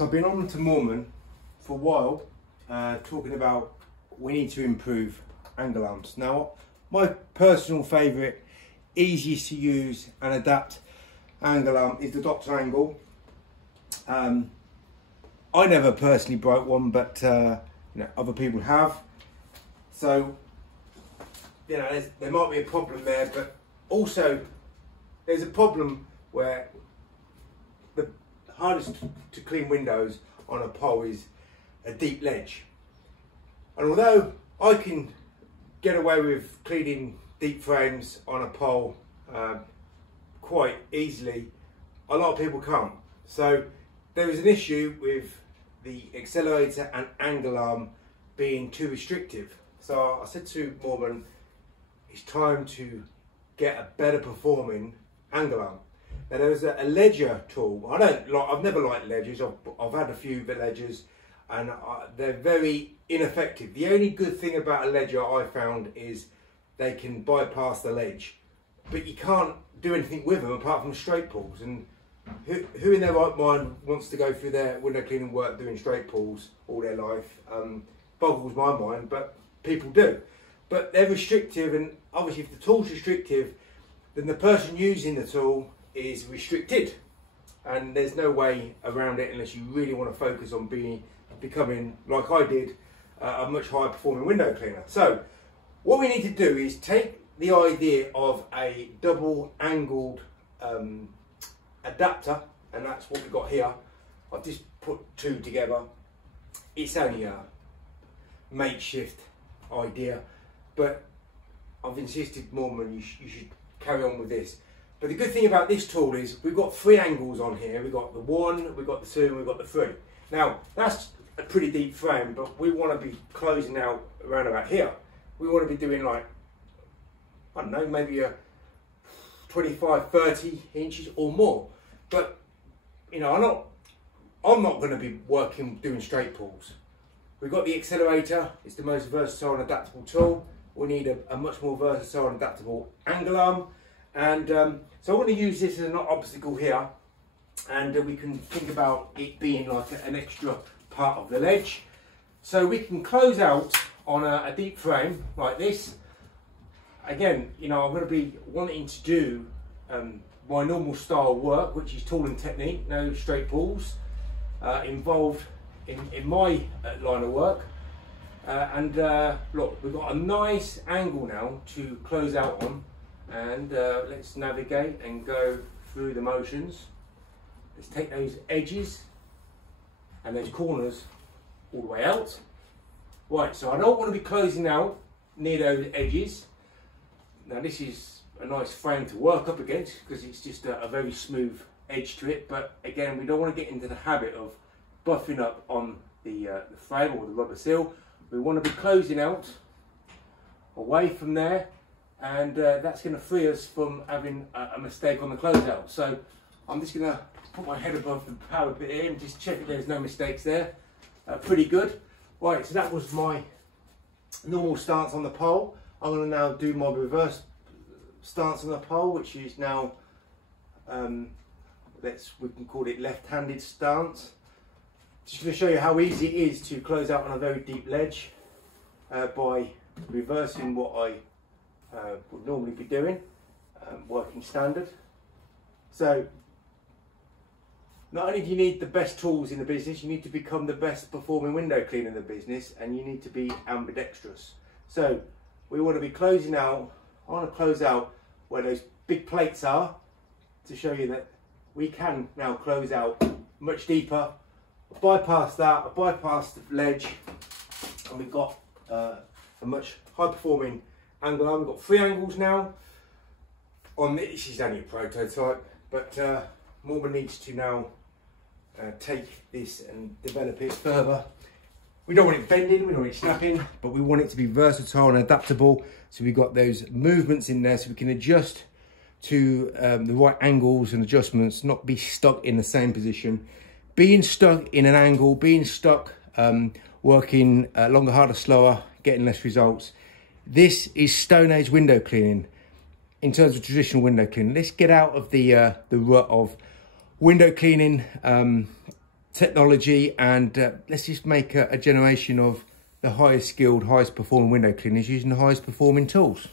So I've been on to Mormon for a while, talking about we need to improve angle arms. Now, my personal favourite, easiest to use and adapt angle arm is the Dr. Angle. I never personally broke one, but other people have. So there might be a problem there, but also there's a problem where the hardest to clean windows on a pole is a deep ledge. And although I can get away with cleaning deep frames on a pole quite easily, a lot of people can't. So there is an issue with the accelerator and angle arm being too restrictive. So I said to Mormon, it's time to get a better performing angle arm. Now there's a ledger tool. I've never liked ledgers. I've had a few ledgers and they're very ineffective. The only good thing about a ledger I found is they can bypass the ledge, but you can't do anything with them apart from straight pulls. And who in their right mind wants to go through their window cleaning work doing straight pulls all their life? Boggles my mind, but people do. But they're restrictive, and obviously if the tool's restrictive, then the person using the tool is restricted, and there's no way around it unless you really want to focus on becoming, like I did, a much higher performing window cleaner. So what we need to do is take the idea of a double angled adapter, and that's what we've got here. I've just put two together. It's only a makeshift idea, but I've insisted, Mormon, you should carry on with this. But the good thing about this tool is we've got three angles on here. We've got the 1, we've got the 2, and we've got the 3. Now that's a pretty deep frame, but we want to be closing out around about here. We want to be doing, like, I don't know, maybe a 25-30 inches or more. But I'm not going to be doing straight pulls. We've got the accelerator. It's the most versatile and adaptable tool. We need a much more versatile and adaptable angle arm, and so I'm going to use this as an obstacle here, and we can think about it being like an extra part of the ledge, so we can close out on a deep frame like this. Again, I'm going to be wanting to do my normal style work, which is tool and technique, no straight pulls involved in my line of work. Look, we've got a nice angle now to close out on, and let's navigate and go through the motions. Let's take those edges and those corners all the way out. Right, so I don't want to be closing out near those edges. Now this is a nice frame to work up against because it's just a very smooth edge to it, but again, we don't want to get into the habit of buffing up on the frame or the rubber seal. We want to be closing out away from there, and that's going to free us from having a mistake on the closeout. So I'm just going to put my head above the power bit here and just check if there's no mistakes there. Pretty good. Right, so that was my normal stance on the pole. I'm going to now do my reverse stance on the pole, which is now, we can call it left-handed stance. Just going to show you how easy it is to close out on a very deep ledge by reversing what I would normally be doing, working standard. So not only do you need the best tools in the business, you need to become the best performing window cleaner in the business, and you need to be ambidextrous. So we want to be closing out, I want to close out where those big plates are to show you that we can now close out much deeper. Bypass that, I bypass the ledge, and we've got a much high performing angle arm. We've got 3 angles now on this. Is only a prototype, but Mormon needs to now take this and develop it further. We don't want it bending, we don't want it snapping, but we want it to be versatile and adaptable. So we've got those movements in there so we can adjust to the right angles and adjustments, not be stuck in the same position. Being stuck in an angle, being stuck working longer, harder, slower, getting less results. This is Stone Age window cleaning in terms of traditional window cleaning. Let's get out of the rut of window cleaning technology, and let's just make a generation of the highest skilled, highest performing window cleaners using the highest performing tools.